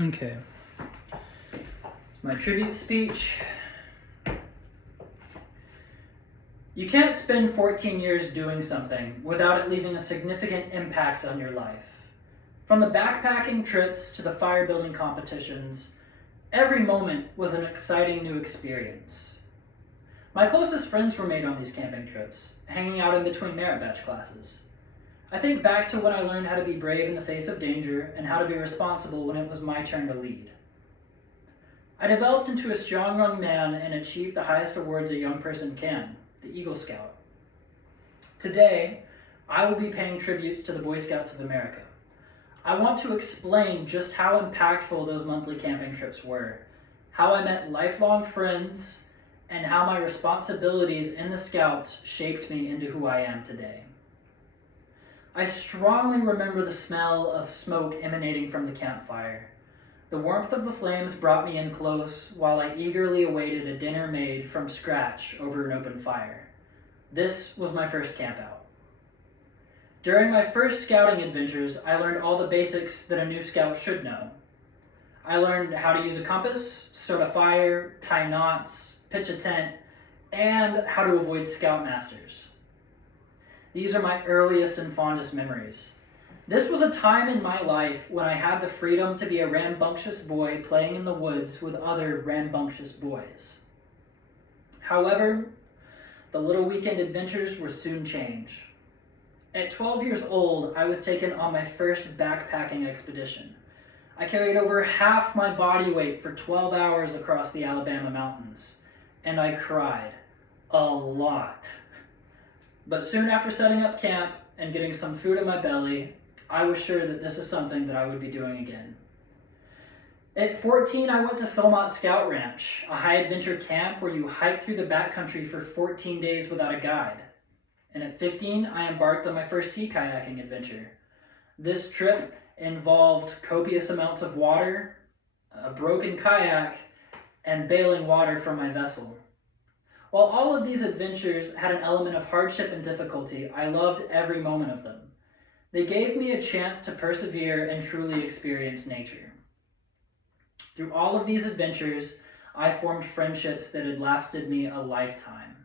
Okay, it's my tribute speech. You can't spend 14 years doing something without it leaving a significant impact on your life. From the backpacking trips to the fire building competitions, every moment was an exciting new experience. My closest friends were made on these camping trips, hanging out in between merit batch classes. I think back to when I learned how to be brave in the face of danger and how to be responsible when it was my turn to lead. I developed into a strong young man and achieved the highest awards a young person can, the Eagle Scout. Today, I will be paying tributes to the Boy Scouts of America. I want to explain just how impactful those monthly camping trips were, how I met lifelong friends, and how my responsibilities in the Scouts shaped me into who I am today. I strongly remember the smell of smoke emanating from the campfire. The warmth of the flames brought me in close while I eagerly awaited a dinner made from scratch over an open fire. This was my first campout. During my first scouting adventures, I learned all the basics that a new scout should know. I learned how to use a compass, start a fire, tie knots, pitch a tent, and how to avoid scoutmasters. These are my earliest and fondest memories. This was a time in my life when I had the freedom to be a rambunctious boy playing in the woods with other rambunctious boys. However, the little weekend adventures were soon changed. At 12 years old, I was taken on my first backpacking expedition. I carried over half my body weight for 12 hours across the Alabama mountains, and I cried a lot. But soon after setting up camp and getting some food in my belly, I was sure that this is something that I would be doing again. At 14, I went to Philmont Scout Ranch, a high-adventure camp where you hike through the backcountry for 14 days without a guide. And at 15, I embarked on my first sea kayaking adventure. This trip involved copious amounts of water, a broken kayak, and bailing water from my vessel. While all of these adventures had an element of hardship and difficulty, I loved every moment of them. They gave me a chance to persevere and truly experience nature. Through all of these adventures, I formed friendships that had lasted me a lifetime.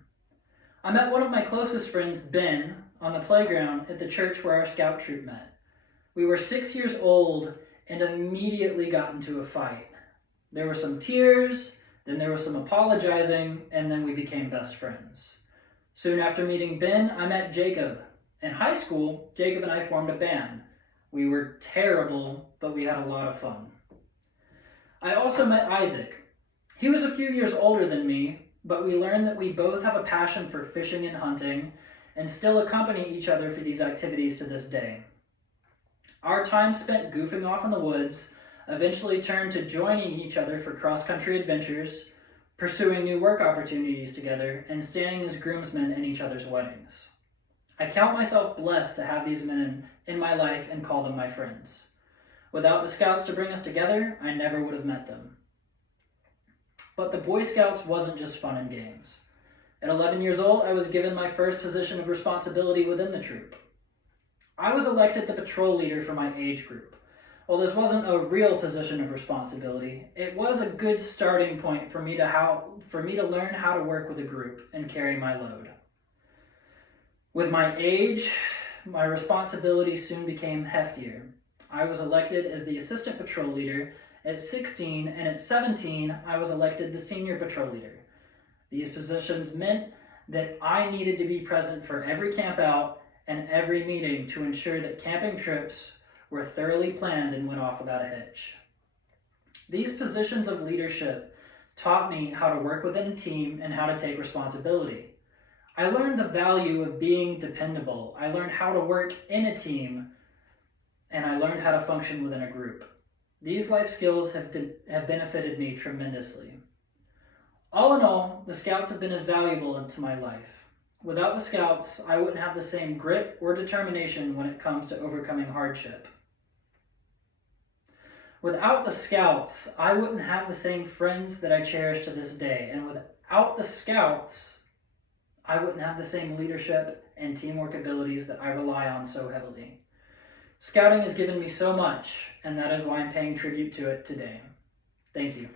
I met one of my closest friends, Ben, on the playground at the church where our scout troop met. We were 6 years old and immediately got into a fight. There were some tears, then there was some apologizing, and then we became best friends. Soon after meeting Ben, I met Jacob. In high school, Jacob and I formed a band. We were terrible, but we had a lot of fun. I also met Isaac. He was a few years older than me, but we learned that we both have a passion for fishing and hunting and still accompany each other for these activities to this day. Our time spent goofing off in the woods eventually turned to joining each other for cross-country adventures, pursuing new work opportunities together, and standing as groomsmen in each other's weddings. I count myself blessed to have these men in my life and call them my friends. Without the Scouts to bring us together, I never would have met them. But the Boy Scouts wasn't just fun and games. At 11 years old, I was given my first position of responsibility within the troop. I was elected the patrol leader for my age group. While this wasn't a real position of responsibility, it was a good starting point for me to learn how to work with a group and carry my load. With my age, my responsibility soon became heftier. I was elected as the assistant patrol leader at 16, and at 17, I was elected the senior patrol leader. These positions meant that I needed to be present for every camp out and every meeting to ensure that camping trips were thoroughly planned and went off without a hitch. These positions of leadership taught me how to work within a team and how to take responsibility. I learned the value of being dependable. I learned how to work in a team, and I learned how to function within a group. These life skills have benefited me tremendously. All in all, the Scouts have been invaluable into my life. Without the Scouts, I wouldn't have the same grit or determination when it comes to overcoming hardship. Without the Scouts, I wouldn't have the same friends that I cherish to this day. And without the Scouts, I wouldn't have the same leadership and teamwork abilities that I rely on so heavily. Scouting has given me so much, and that is why I'm paying tribute to it today. Thank you.